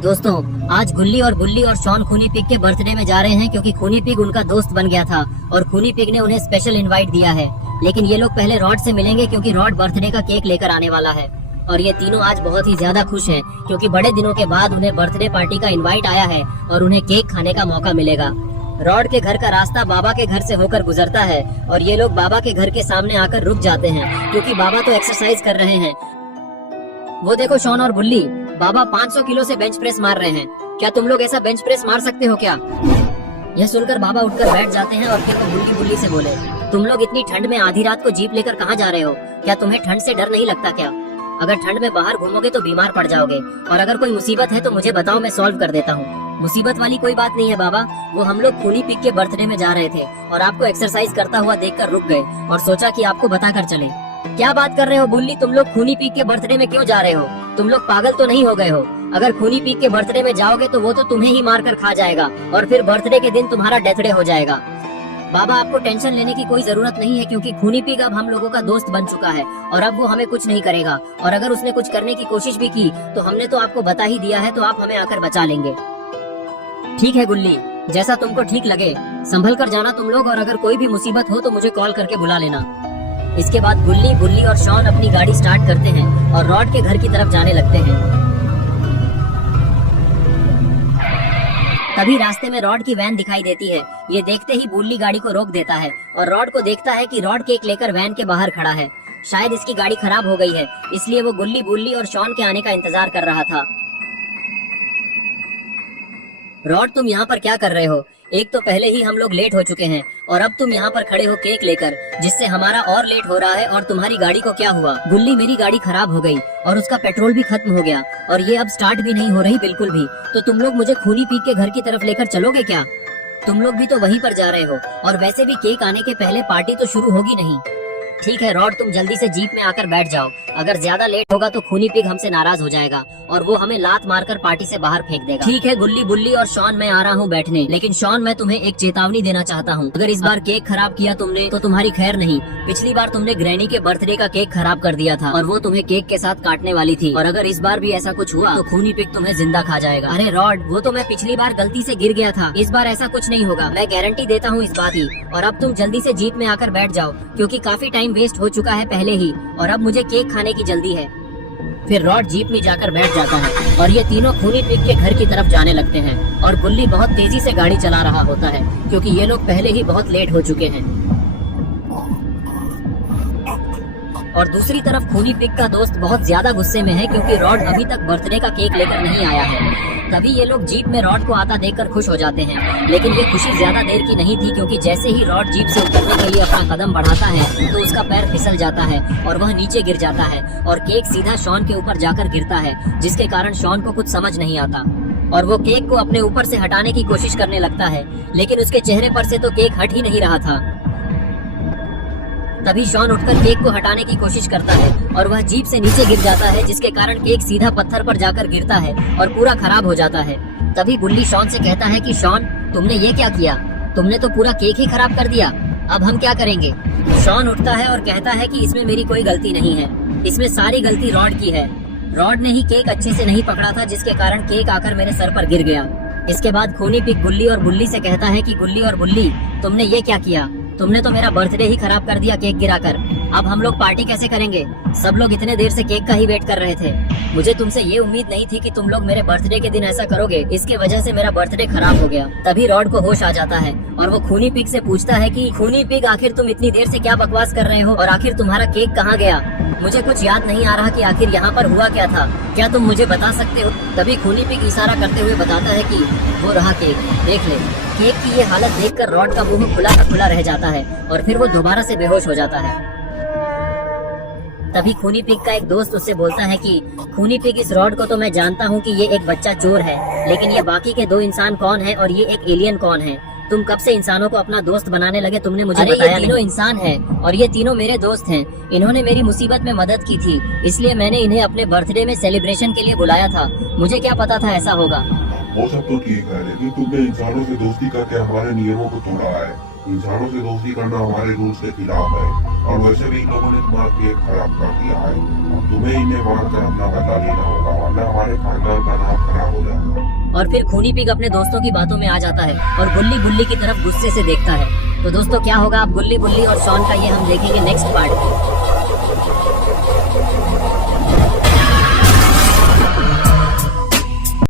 दोस्तों, आज गुल्ली और बुल्ली और शॉन खूनी पिग के बर्थडे में जा रहे हैं क्योंकि खूनी पिग उनका दोस्त बन गया था और खूनी पिग ने उन्हें स्पेशल इनवाइट दिया है। लेकिन ये लोग पहले रॉड से मिलेंगे क्योंकि रॉड बर्थडे का केक लेकर आने वाला है। और ये तीनों आज बहुत ही ज्यादा खुश हैं क्योंकि बड़े दिनों के बाद उन्हें बर्थडे पार्टी का इनवाइट आया है और उन्हें केक खाने का मौका मिलेगा। रॉड के घर का रास्ता बाबा के घर से होकर गुजरता है और ये लोग बाबा के घर के सामने आकर रुक जाते हैं क्योंकि बाबा तो एक्सरसाइज कर रहे हैं। वो देखो शॉन और बुल्ली, बाबा 500 किलो से बेंच प्रेस मार रहे हैं। क्या तुम लोग ऐसा बेंच प्रेस मार सकते हो क्या? यह सुनकर बाबा उठकर बैठ जाते हैं और फिर वो बुल्ली बुल्ली से बोले, तुम लोग इतनी ठंड में आधी रात को जीप लेकर कहाँ जा रहे हो? क्या तुम्हें ठंड से डर नहीं लगता क्या? अगर ठंड में बाहर घूमोगे तो बीमार पड़ जाओगे और अगर कोई मुसीबत है तो मुझे बताओ, मैं सॉल्व कर देता हूँ। मुसीबत वाली कोई बात नहीं है बाबा, वो हम लोग खूनी पिग के बर्थडे में जा रहे थे और आपको एक्सरसाइज करता हुआ देखकर रुक गए और सोचा कि आपको बता कर चले। क्या बात कर रहे हो बुल्ली, तुम लोग खूनी पिग के बर्थडे में क्यों जा रहे हो? तुम लोग पागल तो नहीं हो गए हो? अगर खूनी पिग के बर्थडे में जाओगे तो वो तो तुम्हें ही मार कर खा जाएगा और फिर बर्थडे के दिन तुम्हारा डेथ डे हो जाएगा। बाबा, आपको टेंशन लेने की कोई जरूरत नहीं है क्योंकि खूनी पिग अब हम लोगों का दोस्त बन चुका है और अब वो हमें कुछ नहीं करेगा और अगर उसने कुछ करने की कोशिश भी की तो हमने तो आपको बता ही दिया है, तो आप हमें आकर बचा लेंगे। ठीक है गुल्ली, जैसा तुमको ठीक लगे। संभल कर जाना तुम लोग और अगर कोई भी मुसीबत हो तो मुझे कॉल करके बुला लेना। इसके बाद गुल्ली, बुल्ली और शॉन अपनी गाड़ी स्टार्ट करते हैं और रॉड के घर की तरफ जाने लगते हैं। तभी रास्ते में रॉड की वैन दिखाई देती है। ये देखते ही बुल्ली गाड़ी को रोक देता है और रॉड को देखता है कि रॉड केक लेकर वैन के बाहर खड़ा है। शायद इसकी गाड़ी खराब हो गई है, इसलिए वो गुल्ली, बुल्ली और शॉन के आने का इंतजार कर रहा था। रॉड, तुम यहाँ पर क्या कर रहे हो? एक तो पहले ही हम लोग लेट हो चुके हैं और अब तुम यहाँ पर खड़े हो केक लेकर, जिससे हमारा और लेट हो रहा है। और तुम्हारी गाड़ी को क्या हुआ? गुल्ली, मेरी गाड़ी खराब हो गई और उसका पेट्रोल भी खत्म हो गया और ये अब स्टार्ट भी नहीं हो रही बिल्कुल भी। तो तुम लोग मुझे खूनी पिग के घर की तरफ लेकर चलोगे क्या? तुम लोग भी तो वहीं पर जा रहे हो और वैसे भी केक आने के पहले पार्टी तो शुरू होगी नहीं। ठीक है रॉड, तुम जल्दी से जीप में आकर बैठ जाओ। अगर ज्यादा लेट होगा तो खूनी पिग हमसे नाराज हो जाएगा और वो हमें लात मारकर पार्टी से बाहर फेंक देगा। ठीक है गुल्ली, बुल्ली और शॉन, मैं आ रहा हूँ बैठने। लेकिन शॉन, मैं तुम्हें एक चेतावनी देना चाहता हूँ। अगर इस बार केक खराब किया तुमने तो तुम्हारी खैर नहीं। पिछली बार तुमने ग्रैनी के बर्थडे का केक खराब कर दिया था और वो तुम्हें केक के साथ काटने वाली थी और अगर इस बार भी ऐसा कुछ हुआ तो खूनी पिग तुम्हें जिंदा खा जाएगा। अरे रॉड, वो तो मैं पिछली बार गलती से गिर गया था, इस बार ऐसा कुछ नहीं होगा, मैं गारंटी देता हूँ इस बात की। और अब तुम जल्दी से जीप में आकर बैठ जाओ क्योंकि काफी टाइम वेस्ट हो चुका है पहले ही और अब मुझे केक खाने की जल्दी है। फिर रॉड जीप में जाकर बैठ जाता है और ये तीनों खूनी पिग के घर की तरफ जाने लगते हैं और गुल्ली बहुत तेजी से गाड़ी चला रहा होता है क्योंकि ये लोग पहले ही बहुत लेट हो चुके हैं। और दूसरी तरफ खूनी पिग का दोस्त बहुत ज्यादा गुस्से में है क्योंकि रॉड अभी तक बर्थडे का केक लेकर नहीं आया है। तभी ये लोग जीप में रॉड को आता देखकर खुश हो जाते हैं, लेकिन ये खुशी ज्यादा देर की नहीं थी क्योंकि जैसे ही रॉड जीप से उतरने के लिए अपना कदम बढ़ाता है तो उसका पैर फिसल जाता है और वह नीचे गिर जाता है और केक सीधा शॉन के ऊपर जाकर गिरता है, जिसके कारण शॉन को कुछ समझ नहीं आता और वो केक को अपने ऊपर से हटाने की कोशिश करने लगता है, लेकिन उसके चेहरे पर से तो केक हट ही नहीं रहा था। तभी शॉन उठकर केक को हटाने की कोशिश करता है और वह जीप से नीचे गिर जाता है, जिसके कारण केक सीधा पत्थर पर जाकर गिरता है और पूरा खराब हो जाता है। तभी बुल्ली शॉन से कहता है कि शॉन, तुमने ये क्या किया? तुमने तो पूरा केक ही खराब कर दिया, अब हम क्या करेंगे? शॉन उठता है और कहता है कि इसमें मेरी कोई गलती नहीं है, इसमें सारी गलती रॉड की है। रॉड ने ही केक अच्छे से नहीं पकड़ा था, जिसके कारण केक आकर मेरे सर पर गिर गया। इसके बाद खूनी पिग गुल्ली और बुल्ली से कहता है कि गुल्ली और बुल्ली, तुमने ये क्या किया? तुमने तो मेरा बर्थडे ही खराब कर दिया केक गिराकर। अब हम लोग पार्टी कैसे करेंगे? सब लोग इतने देर से केक का ही वेट कर रहे थे। मुझे तुमसे ये उम्मीद नहीं थी कि तुम लोग मेरे बर्थडे के दिन ऐसा करोगे, इसके वजह से मेरा बर्थडे खराब हो गया। तभी रॉड को होश आ जाता है और वो खूनी पिग से पूछता है कि खूनी पिग, आखिर तुम इतनी देर से क्या बकवास कर रहे हो और आखिर तुम्हारा केक कहाँ गया? मुझे कुछ याद नहीं आ रहा कि आखिर यहाँ पर हुआ क्या था, क्या तुम मुझे बता सकते हो? तभी खूनी पिग इशारा करते हुए बताता है कि वो रहा केक, देख ले। केक की ये हालत देखकर रॉड का मुंह खुला का खुला रह जाता है और फिर वो दोबारा से बेहोश हो जाता है। तभी खूनी पिग का एक दोस्त उससे बोलता है कि खूनी पिग, इस रॉड को तो मैं जानता हूँ कि ये एक बच्चा चोर है, लेकिन ये बाकी के दो इंसान कौन है और ये एक एलियन कौन है? तुम कब से इंसानों को अपना दोस्त बनाने लगे, तुमने मुझे बताया नहीं। तीनों इंसान हैं और ये तीनों मेरे दोस्त हैं। इन्होंने मेरी मुसीबत में मदद की थी, इसलिए मैंने इन्हें अपने बर्थडे में सेलिब्रेशन के लिए बुलाया था। मुझे क्या पता था ऐसा होगा। वो सब तो ठीक है, लेकिन तुमने इंसानों से दोस्ती करके हमारे नियमों को तोड़ा है। इंसानों से दोस्ती करना हमारे रूल्स के खिलाफ है और वैसे भी इन लोगों ने तुम्हारा केक खराब कर दिया है। अब तुम्हें इन्हें मार कर अपना बदला लेना होगा, वरना हमारे खानदान का नाम खराब हो जाएगा। और फिर खूनी पिग अपने दोस्तों की बातों में आ जाता है और बुल्ली बुल्ली की तरफ गुस्से से देखता है। तो दोस्तों क्या होगा अब बुल्ली बुल्ली और शॉन का, ये हम देखेंगे नेक्स्ट पार्ट में।